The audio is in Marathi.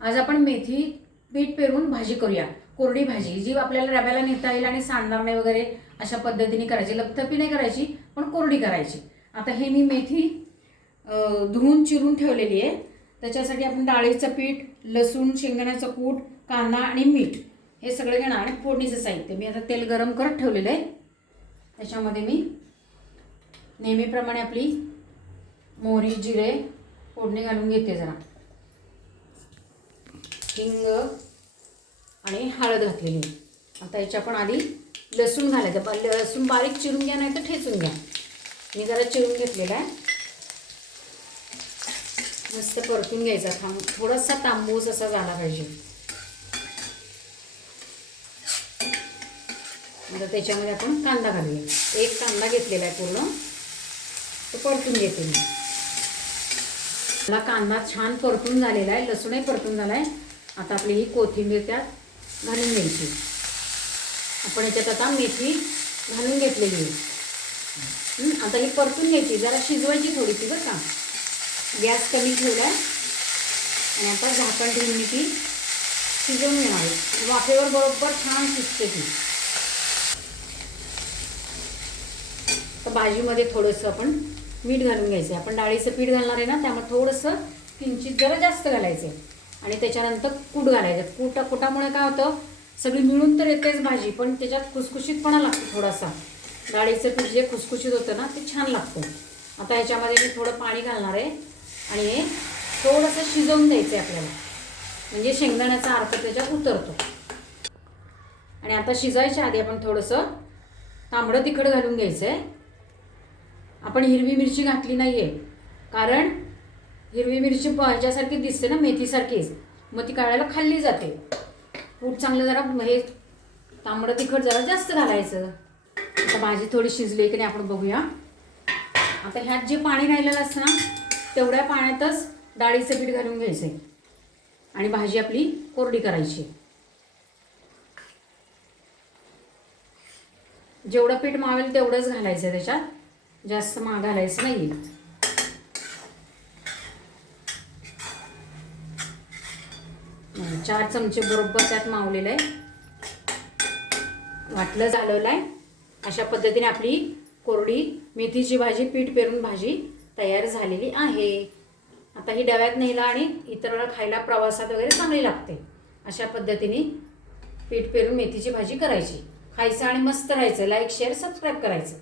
आज आपण मेथी पीठ पेरून भाजी करूया. कोरडी भाजी जी आपल्याला डब्याला नेता येईल आणि सांडणार नाही वगैरे अशा पद्धतीने करायची. लपथपी नाही करायची पण कोरडी करायची. आता हे मी मेथी धुवून चिरून ठेवलेली आहे. त्याच्यासाठी आपण डाळीचं पीठ लसूण शेंगदाण्याचं कूट कांदा आणि मीठ हे सगळं घेणार आणि फोडणीचं साहित्य. मी आता तेल गरम करत ठेवलेलं आहे. त्याच्यामध्ये मी नेहमीप्रमाणे आपली मोहरी जिरे फोडणी घालून घेते जरा. हिंग आणि हळद घातलेली. आता याच्या पण आधी लसूण घालायचं. पण लसूण बारीक चिरून घ्या नाही तर ठेचून घ्या. मी जरा चिरून घेतलेला आहे. मस्त परतून घ्यायचा. थांब थोडासा तांबूस असा झाला पाहिजे. आता त्याच्यामध्ये आपण कांदा घालूया. एक कांदा घेतलेला आहे पूर्ण. तो परतून घेते मी. मला कांदा छान परतून झालेला आहे. लसूणही परतून झाला आहे. आता आपली ही कोथिंबीर त्यात घालून द्यायची आपण याच्यात आता मेथी घालून घेतलेली आहे. आता ही परतून घ्यायची जरा शिजवायची थोडीशी बरं का. गॅस कमी ठेवला आणि आता झाकण ठेवून मी ती शिजवून घेणार आहे. वाफेवर बरोबर छान शिजते ती. तर भाजीमध्ये थोडंसं आपण मीठ घालून घ्यायचं आहे आपण डाळीचं पीठ घालणार आहे ना त्यामुळे थोडंसं किंचित जरा जास्त घालायचं आहे आणि त्याच्यानंतर कूट घालायचं. कूट कुटामुळे काय होतं? सगळी मिळून तर येतेच भाजी पण त्याच्यात खुसखुशीतपणा लागतो थोडासा. डाळीचं पीठ जे खुसखुशीत होतं ना ते छान लागतं. आता ह्याच्यामध्ये मी थोडं पाणी घालणार आहे आणि हे थोडंसं शिजवून द्यायचं आहे आपल्याला. म्हणजे शेंगदाण्याचा अर्थ त्याच्यात उतरतो. आणि आता शिजायच्या आधी आपण थोडंसं तांबडं तिखट घालून घ्यायचं आहे आपण हिरवी मिरची घातली नाही आहे कारण हिरवी मिरची ह्याच्यासारखी दिसते ना मेथीसारखीच. मग ती काढायला खाल्ली जाते. पूट चांगलं जरा हे तांबडं तिखट जरा जास्त घालायचं. आता भाजी थोडी शिजली की नाही आपण बघूया. आता ह्यात जे पाणी राहिलेलं असतं ना तेवढ्या पाण्यातच डाळीचं पीठ घालून घ्यायचं. आहे आणि भाजी आपली कोरडी करायची. जेवढं पीठ मावेल तेवढंच घालायचं आहे त्याच्यात. जास्त मा घालायचं नाही चार चमचे बरोबर त्यात मावलेलं आहे. वाटलं झालेलं आहे अशा पद्धतीने आपली कोरडी मेथीची भाजी पीठ पेरून भाजी तयार झालेली आहे. आता ही डव्यात नेला आणि इतर वेळा खायला प्रवासात वगैरे चांगली लागते. अशा पद्धतीने पीठ पेरून मेथीची भाजी करायची. खायचं आणि मस्त राहायचं. लाईक शेअर सबस्क्राईब करायचं.